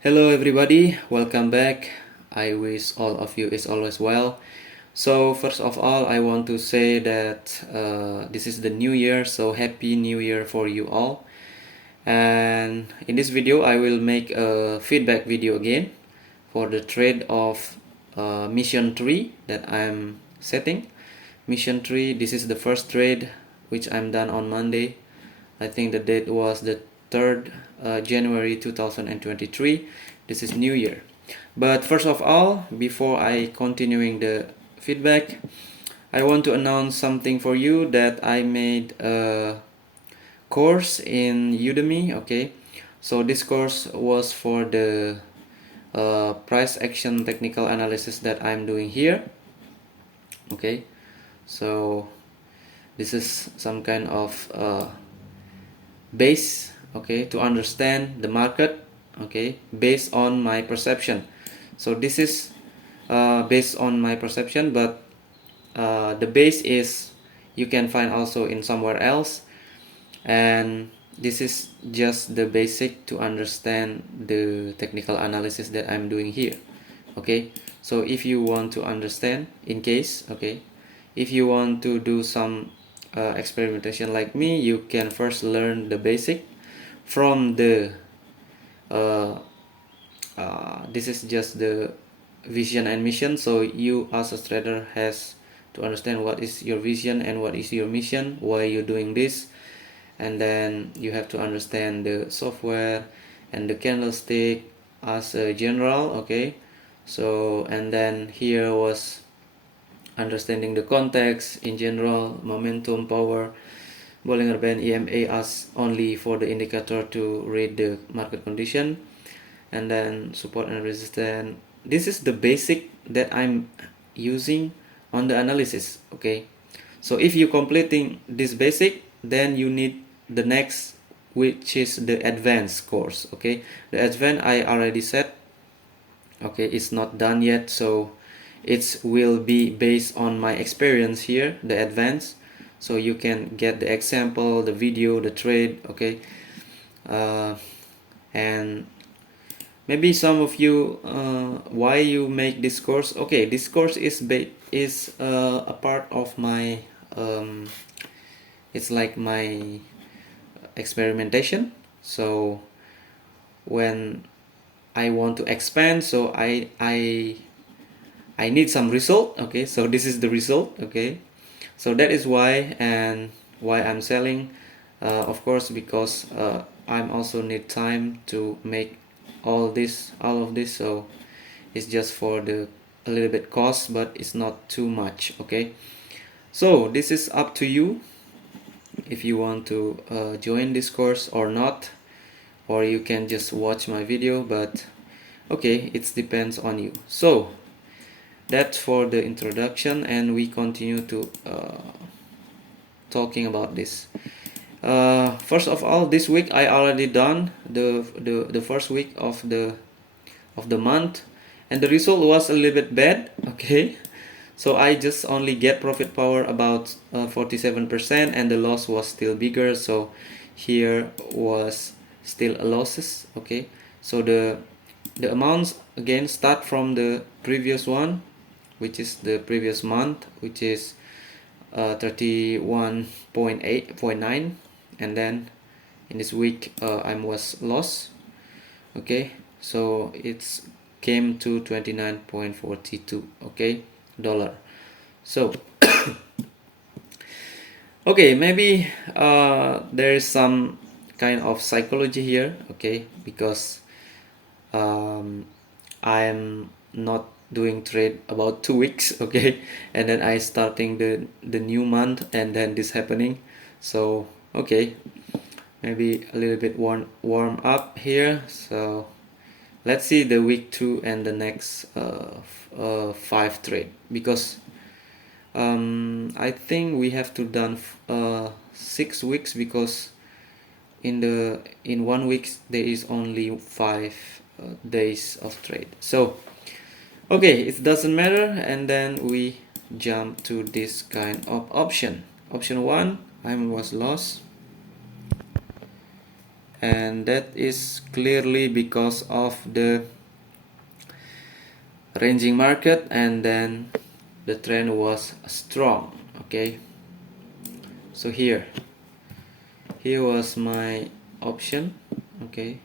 Hello everybody, welcome back. I wish all of you is always well. So first of all, I want to say that this is the new year, so happy new year for you all. And in this video, I will make a feedback video again for the trade of mission 3 that I'm setting. Mission 3, this is the first trade which I'm done on Monday. I think the date was the 3rd January 2023. This is New Year. But first of all, before I continuing the feedback, I want to announce something for you that I made a course in Udemy. Okay, so this course was for the price action technical analysis that I'm doing here. Okay, so this is some kind of base, okay, to understand the market, okay, based on my perception. So this is based on my perception, but the base is you can find also in somewhere else, and this is just the basic to understand the technical analysis that I'm doing here. Okay, so if you want to understand, in case, okay, if you want to do some experimentation like me, you can first learn the basic from the this is just the vision and mission. So you as a trader has to understand what is your vision and what is your mission, why you're doing this, and then you have to understand the software and the candlestick as a general. Okay, so and then here was understanding the context in general, momentum, power, Bollinger Band, EMA as only for the indicator to read the market condition, and then support and resistance. This is the basic that I'm using on the analysis. Okay, so if you completing this basic, then you need the next, which is the advanced course. Okay, the advanced I already said, okay, it's not done yet, so it will be based on my experience here, the advanced, so you can get the example, the video, the trade. Okay, and maybe some of you why you make this course. Okay, this course is a part of my it's like my experimentation. So when I want to expand, so I need some result. Okay, so this is the result. Okay, so that is why, and why I'm selling, of course, because I'm also need time to make all of this, so it's just for the a little bit cost, but it's not too much. Okay, so this is up to you if you want to join this course or not, or you can just watch my video, but okay, it depends on you. So that's for the introduction, and we continue to talking about this. First of all, this week I already done the first week of the month, and the result was a little bit bad. Okay, so I just only get profit power about 47%, and the loss was still bigger. So here was still a losses. Okay, so the amounts again start from the previous one, which is the previous month, which is 31.9, and then in this week I was lost. Okay, so it's came to 29.42, okay, dollar. So okay, maybe there is some kind of psychology here. Okay, because I'm not doing trade about 2 weeks. Okay, and then I starting the new month, and then this happening. So okay, maybe a little bit warm up here. So let's see the week 2 and the next 5 trade, because I think we have to done 6 weeks, because in 1 week there is only 5 days of trade. So okay, it doesn't matter, and then we jump to this kind of option. Option 1, I was lost. and that is clearly because of the ranging market, and then the trend was strong. Okay, so here was my option. Okay,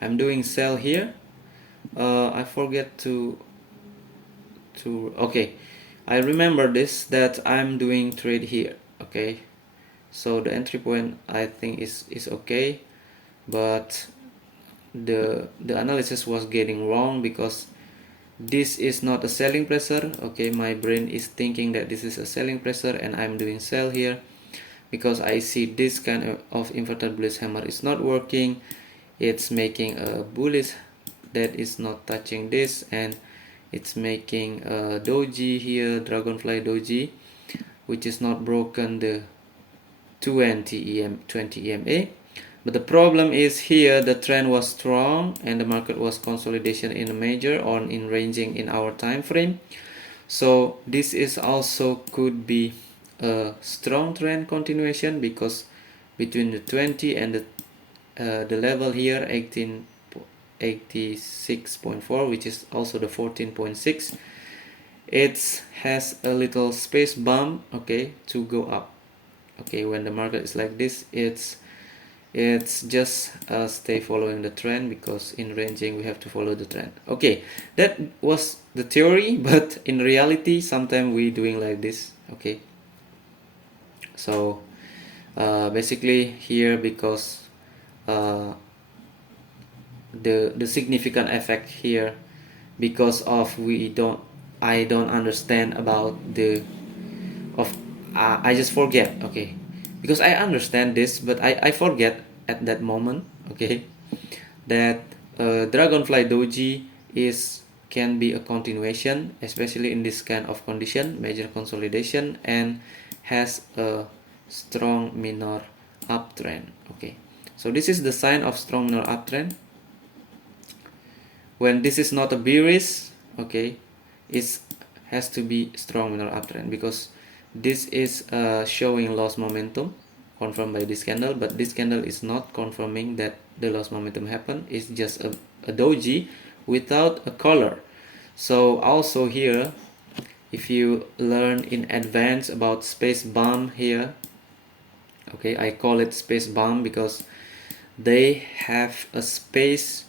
I'm doing sell here. I forget to okay, I remember this, that I'm doing trade here. Okay, so the entry point I think is okay, but the analysis was getting wrong because this is not a selling pressure. Okay, my brain is thinking that this is a selling pressure and I'm doing sell here because I see this kind of inverted bullish hammer is not working. It's making a bullish that is not touching this, and it's making a doji here, dragonfly doji, which is not broken the 20 EMA. But the problem is here the trend was strong and the market was consolidation in a major or in ranging in our time frame. So this is also could be a strong trend continuation, because between the 20 and the level here 86.4, which is also the 14.6, it has a little space bump, okay, to go up. Okay, when the market is like this, it's just stay following the trend, because in ranging we have to follow the trend. Okay, that was the theory, but in reality sometimes we doing like this. Okay, so basically here, because the significant effect here, because of I don't understand about the of I just forget. Okay, because I understand this, but I forget at that moment. Okay, that dragonfly doji can be a continuation, especially in this kind of condition, major consolidation, and has a strong minor uptrend. Okay, so this is the sign of strong minor uptrend. When this is not a bearish, okay, it has to be strong minor uptrend, because this is showing lost momentum confirmed by this candle, but this candle is not confirming that the lost momentum happened. It's just a doji without a color. So also here, if you learn in advance about space bump here, okay, I call it space bump because they have a space.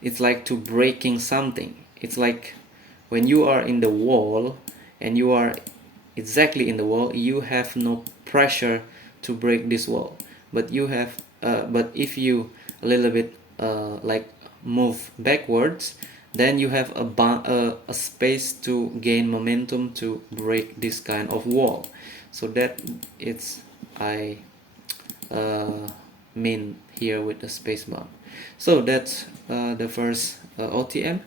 It's like to breaking something. It's like when you are in the wall and you are exactly in the wall, you have no pressure to break this wall, but you have but if you a little bit like move backwards, then you have a space to gain momentum to break this kind of wall. So that it's I mean here with the space bar. So that's the first OTM.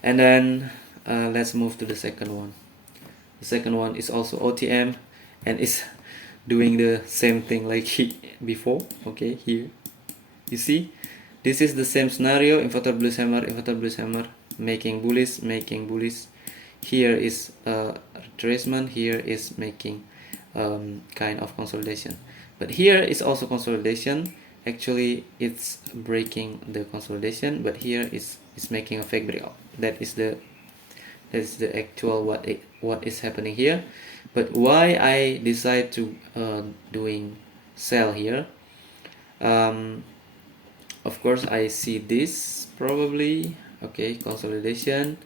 And then let's move to the second one. The second one is also OTM and is doing the same thing like before. Okay, here you see this is the same scenario, inverted bullish hammer, making bullish. Here is retracement, here is making kind of consolidation, but here is also consolidation. Actually it's breaking the consolidation, but here is making a fake breakout. That is the actual what is happening here. But why I decide to doing sell here, of course I see this probably, okay, consolidation,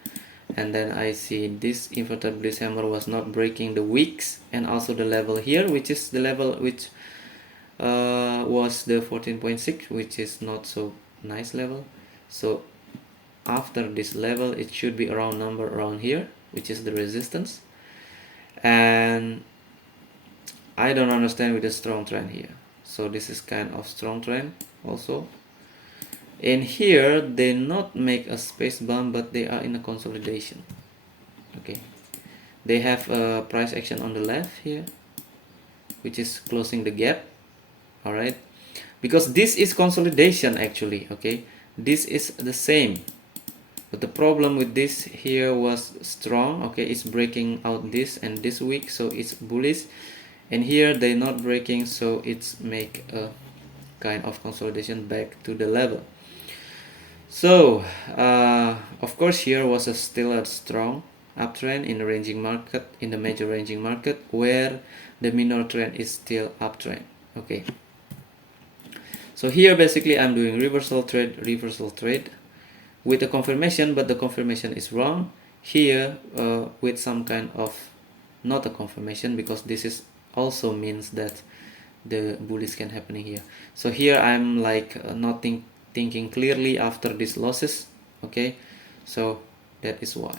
and then I see this inverted bullish hammer was not breaking the wicks and also the level here, which is the level which was the 14.6, which is not so nice level. So after this level it should be around number around here, which is the resistance, and I don't understand with the strong trend here. So this is kind of strong trend also. In here they not make a space bump, but they are in a consolidation. Okay, they have a price action on the left here, which is closing the gap. All right, because this is consolidation actually. Okay, this is the same, but the problem with this here was strong. Okay, it's breaking out this and this week, so it's bullish, and here they're not breaking, so it's make a kind of consolidation back to the level. So of course here was still a strong uptrend in the ranging market, in the major ranging market, where the minor trend is still uptrend. Okay, so here basically I'm doing reversal trade with a confirmation, but the confirmation is wrong here, with some kind of not a confirmation, because this is also means that the bullish can happening here. So here I'm like not thinking clearly after these losses. Okay, so that is why.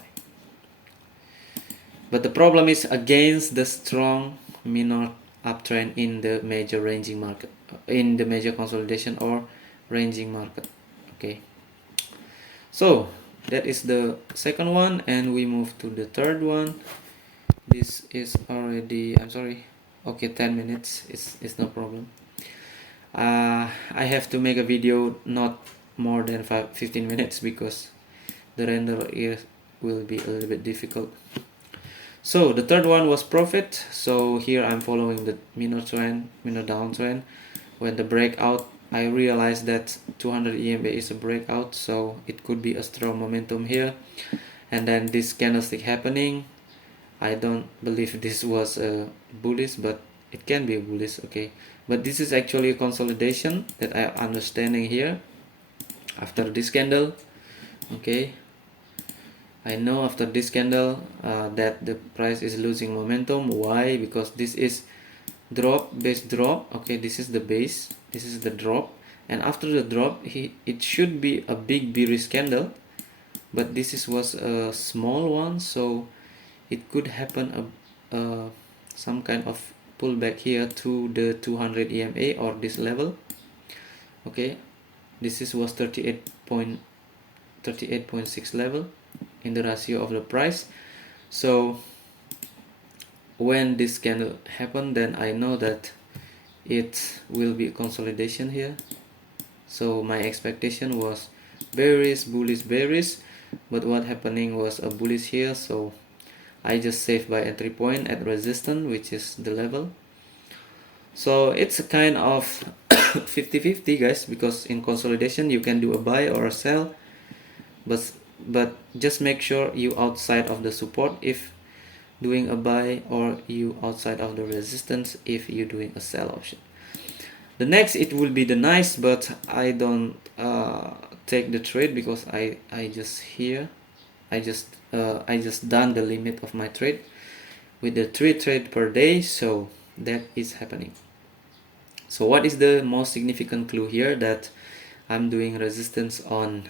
But the problem is against the strong minor uptrend in the major ranging market, in the major consolidation or ranging market. Okay, so that is the second one, and we move to the third one. This is already, I'm sorry, okay, 10 minutes, it's no problem. I have to make a video not more than 15 minutes because the render will be a little bit difficult. So the third one was profit. So here I'm following the minor downtrend. When the breakout, I realized that 200 EMA is a breakout, so it could be a strong momentum here. And then this candlestick happening, I don't believe this was a bullish, but it can be a bullish. Okay, but this is actually a consolidation that I am understanding here after this candle. Okay, I know after this candle that the price is losing momentum. Why? Because this is base drop. Okay, this is the base, this is the drop, and after the drop it should be a big bearish candle, but this was a small one, so it could happen some kind of pullback here to the 200 EMA or this level. Okay, this was 38.6 level in the ratio of the price. So when this candle happened, then I know that it will be a consolidation here. So my expectation was bearish, bullish, bearish, but what happening was a bullish here, so I just saved by entry point at resistance, which is the level. So it's a kind of 50-50 guys, because in consolidation you can do a buy or a sell, but just make sure you outside of the support if doing a buy, or you outside of the resistance if you're doing a sell option. The next, it will be the nice, but I don't take the trade because I just done the limit of my trade with the 3 trade per day, so that is happening. So what is the most significant clue here? That I'm doing resistance on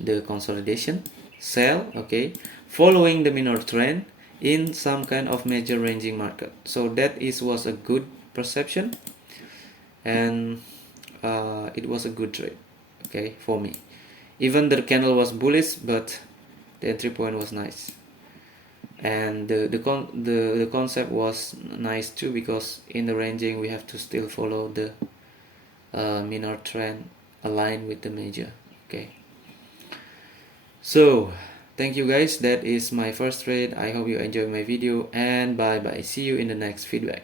the consolidation, sell, okay, following the minor trend in some kind of major ranging market. So that was a good perception, and it was a good trade, okay, for me. Even the candle was bullish, but the entry point was nice, and the concept was nice too, because in the ranging we have to still follow the minor trend aligned with the major. Okay, so thank you guys, that is my first trade. I hope you enjoy my video, and bye bye, see you in the next feedback.